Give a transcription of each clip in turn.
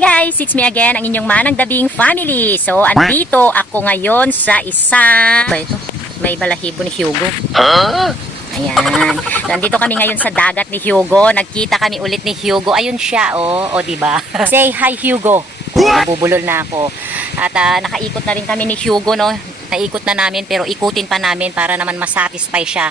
guys, it's me again, ang inyong manang dabing family. So, andito ako ngayon sa isang... Ba ito? May balahibo ni Hugo. Ayan. So, andito kami ngayon sa dagat ni Hugo. Nagkita kami ulit ni Hugo. Ayun siya, oh. O, diba? Say hi, Hugo. Oh, nabubulol na ako. At ah, nakaikot na rin kami ni Hugo, no? Naikot na namin, pero ikutin pa namin para naman masatisfy siya.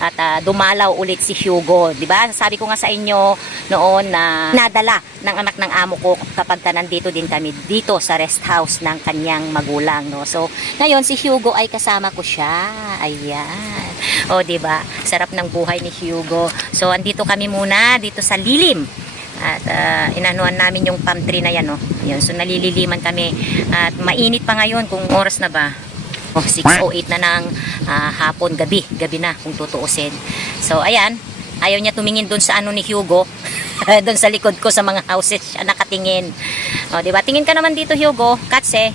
At ah, dumalaw ulit si Hugo. Di ba? Sabi ko nga sa inyo noon na nadala ng anak ng amo ko kapag ka nandito din kami dito sa rest house ng kanyang magulang. No? So, ngayon si Hugo ay kasama ko siya. Ayan. O, di ba? Sarap ng buhay ni Hugo. So, andito kami muna dito sa lilim. At ah, inanuan namin yung palm tree na yan, no? Yun, so nalililiman kami. At mainit pa ngayon kung oras na ba. Oh, 6.08 na ng ah, hapon, gabi. Gabi na kung tutuusin. So, ayan. Ayaw niya tumingin dun sa ano ni Hugo. dun sa likod ko sa mga houses siya nakatingin. O, di ba? Tingin ka naman dito, Hugo. Katse.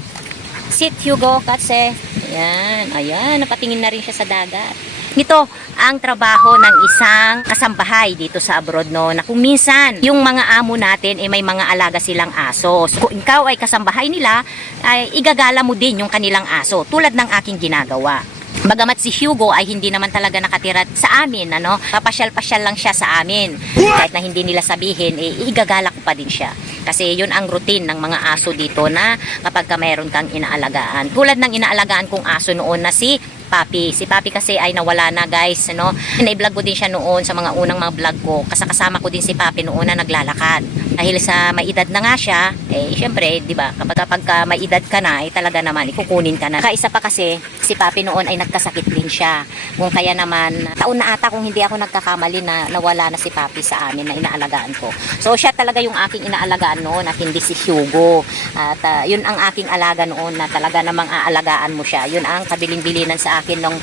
Sit, Hugo. Katse. Ayan. Ayan. Napatingin na rin siya sa dagat. Ito ang trabaho ng isang kasambahay dito sa abroad no na kung minsan yung mga amo natin ay may mga alaga silang aso. So, kung ikaw ay kasambahay nila, ay igagala mo din yung kanilang aso tulad ng aking ginagawa. Bagamat si Hugo ay hindi naman talaga nakatira sa amin, ano, papasyal-pasyal lang siya sa amin. Kahit na hindi nila sabihin, eh, igagala ko pa din siya. Kasi yun ang routine ng mga aso dito na kapag ka mayroon kang inaalagaan. Tulad ng inaalagaan kong aso noon na si Papi. Si Papi kasi ay nawala na guys, ano. Na-vlog ko din siya noon sa mga unang mga vlog ko. Kasakasama ko din si Papi noon na naglalakad. Dahil sa may edad na nga siya, eh syempre, 'di ba? Kapag kapag ka may edad ka na, eh talaga naman ikukunin ka na. Kaisa pa kasi si Papi noon ay nagkasakit din siya. Kung kaya naman taon na ata kung hindi ako nagkakamali na nawala na si Papi sa amin na inaalagaan ko. So siya talaga yung aking inaalagaan noon at hindi si Hugo. At ah, yun ang aking alaga noon na talaga namang aalagaan mo siya. Yun ang kabiling-bilinan sa akin ng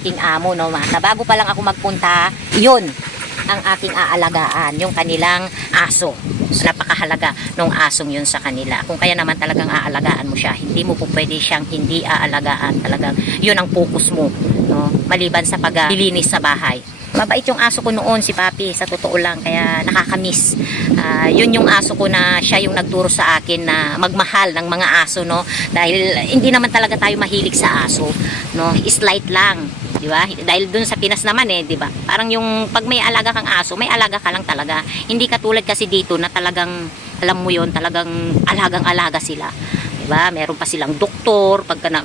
aking amo no. Na bago pa lang ako magpunta, yun ang aking aalagaan, yung kanilang aso. Napakahalaga nung asong yun sa kanila. Kung kaya naman talagang aalagaan mo siya, hindi mo po pwede siyang hindi aalagaan. Talagang yun ang focus mo. No? Maliban sa paglilinis sa bahay. Mabait yung aso ko noon, si Papi, sa totoo lang, kaya nakakamiss. Ah, yun yung aso ko na siya yung nagturo sa akin na magmahal ng mga aso, no? Dahil hindi naman talaga tayo mahilig sa aso, no? Slight lang, di ba? Dahil dun sa Pinas naman eh, di ba? Parang yung pag may alaga kang aso, may alaga ka lang talaga. Hindi katulad kasi dito na talagang, alam mo yon talagang alagang-alaga sila. Di ba? Meron pa silang doktor, pagka na,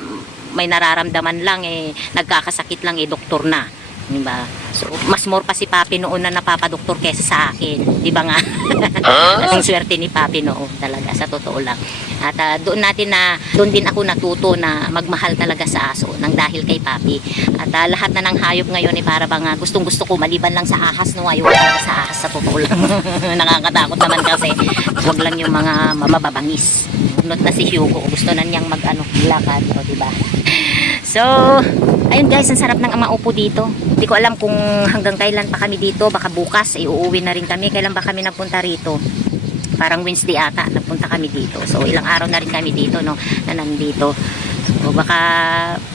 may nararamdaman lang eh, nagkakasakit lang eh, doktor na. Di ba? So, mas more pa si Papi noon na napapadoktor kesa sa akin. Di ba nga? Ang swerte ni Papi noon talaga, sa totoo lang. At ah, doon natin na, doon din ako natuto na magmahal talaga sa aso nang dahil kay Papi. At ah, lahat na ng hayop ngayon ay para bang ah, gustong gusto ko maliban lang sa ahas no ayaw sa ahas sa totoo lang. Nakakatakot naman kasi wag lang yung mga mababangis. Not na si Hugo, gusto na niyang mag ano, lakad, o di ba? So, ayun guys, ang sarap ng maupo dito. Hindi ko alam kung hanggang kailan pa kami dito. Baka bukas ay uuwi na rin kami. Kailan ba kami nagpunta rito? Parang Wednesday ata nagpunta kami dito. So, ilang araw na rin kami dito, no, na nandito. So, baka,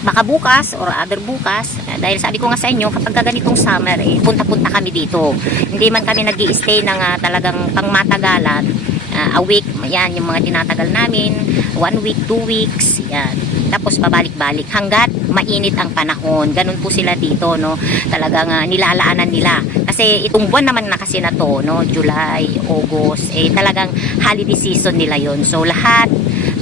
baka bukas or other bukas. Dahil sabi ko nga sa inyo, kapag ka ganitong summer, eh, punta-punta kami dito. Hindi man kami nag stay ng ah, talagang pangmatagalan. Ah, a week, yan, yung mga tinatagal namin. One week, two weeks, yan tapos pabalik-balik hanggat mainit ang panahon. Ganun po sila dito, no? Talagang uh, nilalaanan nila. Kasi itong buwan naman na kasi na to, no? July, August, eh talagang holiday season nila yon So lahat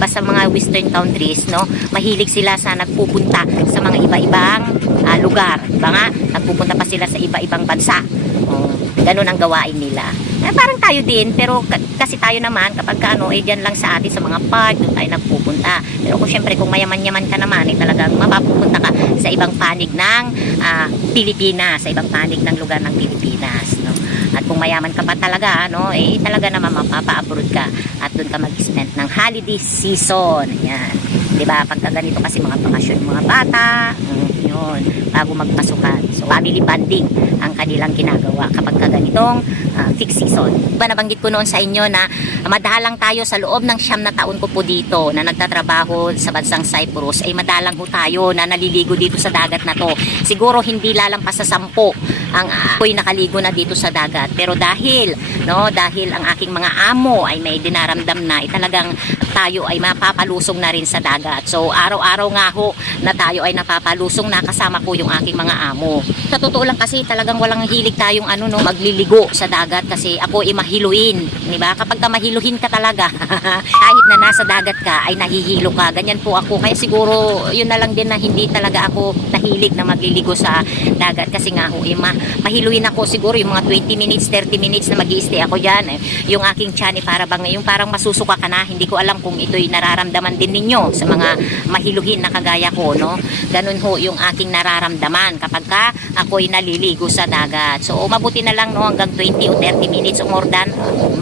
basta mga western countries, no? Mahilig sila sa nagpupunta sa mga iba-ibang ah, lugar. Diba nga? Nagpupunta pa sila sa iba-ibang bansa. Oh, ganun ang gawain nila. Eh, parang tayo din, pero ka- kasi tayo naman, kapag ka, ano, eh, dyan lang sa atin, sa mga park, doon tayo nagpupunta. Pero kung syempre, kung mayaman-yaman ka naman, eh, talagang mapapupunta ka sa ibang panig ng ah, Pilipinas, sa ibang panig ng lugar ng Pilipinas, no? At kung mayaman ka pa talaga, no, eh, talaga naman mapapa-abroad ka at doon ka mag-spend ng holiday season. Yan. 'Di ba? Pagka ganito kasi mga bakasyon mga bata, mm, Yun, bago magpasukan. So, family bonding ang kanilang ginagawa kapag ka ganitong ah, fixed season. Diba nabanggit ko noon sa inyo na madalang tayo sa loob ng siyam na taon ko po dito na nagtatrabaho sa bansang Cyprus ay madalang ho tayo na naliligo dito sa dagat na to. Siguro hindi lalampas sa sampo ang ako'y nakaligo na dito sa dagat. Pero dahil, no, dahil ang aking mga amo ay may dinaramdam na, ay talagang tayo ay mapapalusong na rin sa dagat. So, araw-araw nga ho na tayo ay napapalusong na kasama ko yung aking mga amo. Sa totoo lang kasi talagang walang hilig tayong ano no, magliligo sa dagat kasi ako ay mahiluin, di ba? Kapag ka mahiluhin ka talaga, kahit na nasa dagat ka ay nahihilo ka. Ganyan po ako. Kaya siguro yun na lang din na hindi talaga ako nahilig na magliligo sa dagat kasi nga ho, eh, ma- mahiluin ako siguro yung mga 20 minutes, 30 minutes na mag stay ako dyan. Eh. Yung aking tiyan eh, para bang, yung parang masusuka ka na. Hindi ko alam kung ito'y nararamdaman din ninyo sa mga mahiluhin na kagaya ko, no? Ganun ho yung aking nararamdaman kapag ka ako'y naliligo sa dagat. So, mabuti na lang, no, hanggang 20 o 30 minutes o more than,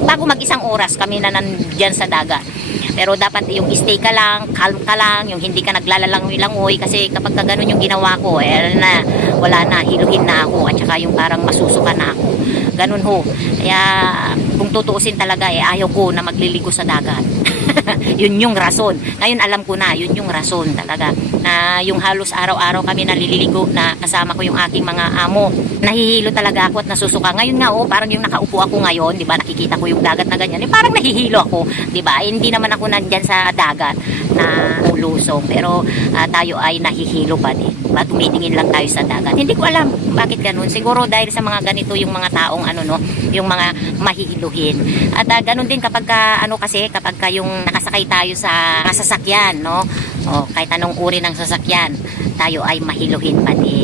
bago mag-isang oras kami na nandyan sa dagat. Pero dapat yung stay ka lang, calm ka lang, yung hindi ka naglalangoy-langoy kasi kapag ka ganun yung ginawa ko, eh, na, wala na, hiluhin na ako at saka yung parang masusuka na ako. Ganun ho. Kaya kung tutuusin talaga, eh, ayaw ko na magliligo sa dagat. yun yung rason. Ngayon alam ko na, yun yung rason talaga. Na yung halos araw-araw kami naliligo na kasama ko yung aking mga amo. Nahihilo talaga ako at nasusuka. Ngayon nga oh, parang yung nakaupo ako ngayon, 'di ba? Nakikita ko yung dagat na ganyan. Eh, parang nahihilo ako, 'di ba? Eh, hindi naman ako nandyan sa dagat na ulusong, pero ah, tayo ay nahihilo pa din. Diba? Tumitingin lang tayo sa dagat. Hindi ko alam bakit ganun. Siguro dahil sa mga ganito yung mga taong ano no, yung mga mahihiluhin. At ah, ganun din kapag ka, ano kasi kapag ka yung nakasakay tayo sa sasakyan, no? O kahit anong uri ng sasakyan, tayo ay mahiluhin pa din.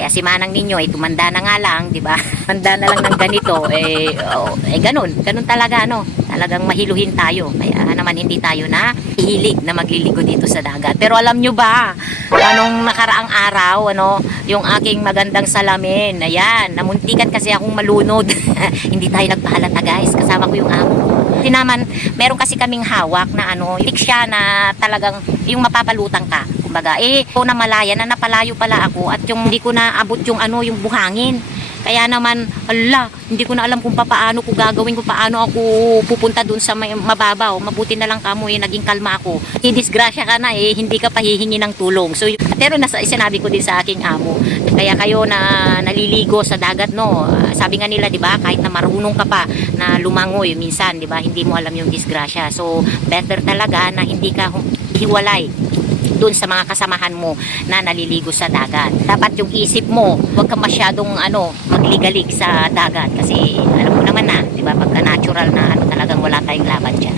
Kaya si Manang ninyo ay tumanda na nga lang, 'di ba? Tanda na lang ng ganito eh oh, eh ganun, ganun talaga ano. Talagang mahiluhin tayo. Kaya naman hindi tayo na hilig na magliligo dito sa dagat. Pero alam nyo ba, anong nakaraang araw, ano, yung aking magandang salamin, ayan, namuntikan kasi akong malunod. hindi tayo nagpahalata guys, kasama ko yung amo ko. Naman, meron kasi kaming hawak na ano, tik siya na talagang yung mapapalutang ka. Kumbaga, eh, ko na malaya na napalayo pala ako at yung hindi ko na abot yung ano, yung buhangin. Kaya naman, ala, hindi ko na alam kung paano ko gagawin, kung paano ako pupunta dun sa may, mababaw. Mabuti na lang kamo eh, naging kalma ako. Idisgrasya ka na eh, hindi ka pahihingi ng tulong. So, pero nasa, sinabi ko din sa aking amo, kaya kayo na naliligo sa dagat, no, sabi nga nila, di ba, kahit na marunong ka pa na lumangoy, minsan, di ba, hindi mo alam yung disgrasya. So, better talaga na hindi ka hiwalay doon sa mga kasamahan mo na naliligo sa dagat. Dapat yung isip mo, huwag ka masyadong ano, magligalig sa dagat kasi alam mo naman na, 'di ba? Pagka natural na ano talagang wala tayong laban diyan.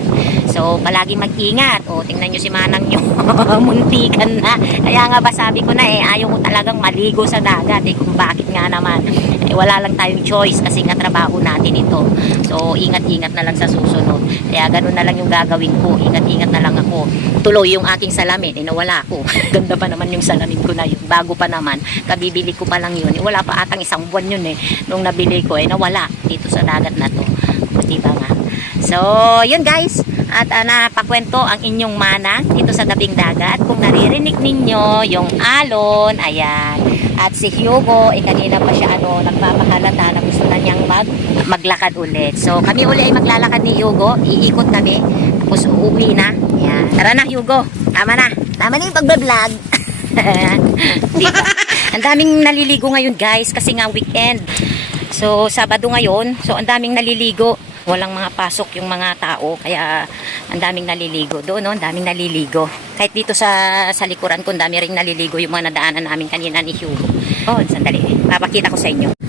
So, palagi mag-ingat. O, tingnan nyo si Manang nyo. Muntikan na. Kaya nga ba sabi ko na eh, ayaw ko talagang maligo sa dagat eh. Kung bakit nga naman. Eh, wala lang tayong choice kasi nga trabaho natin ito. So, ingat-ingat na lang sa susunod. Kaya ganun na lang yung gagawin ko. Ingat-ingat na lang ako. Tuloy yung aking salamin. Eh, nawala ko. Ganda pa naman yung salamin ko na yun. Bago pa naman. Kabibili ko pa lang yun. Wala pa atang isang buwan yun eh. Nung nabili ko eh, nawala dito sa dagat na to. Diba nga? So, yun guys. At uh, napakwento ang inyong manang dito sa tabing dagat. Kung naririnig ninyo yung alon, ayan. At si Hugo, eh kanina pa siya ano, nagpapahalata na gusto na niyang mag, maglakad ulit. So, kami uli ay maglalakad ni Hugo. Iikot kami. Tapos uuwi na. Ayan. Tara na, Hugo. Tama na. Tama na yung pagbablog. Ang daming naliligo ngayon guys kasi nga weekend. So, Sabado ngayon. So, ang daming naliligo. Walang mga pasok yung mga tao. Kaya, ang daming naliligo. Doon, no? Ang daming naliligo. Kahit dito sa, sa likuran ko, ang dami rin naliligo yung mga nadaanan namin kanina ni Hugo. Oh, sandali. Papakita ko sa inyo.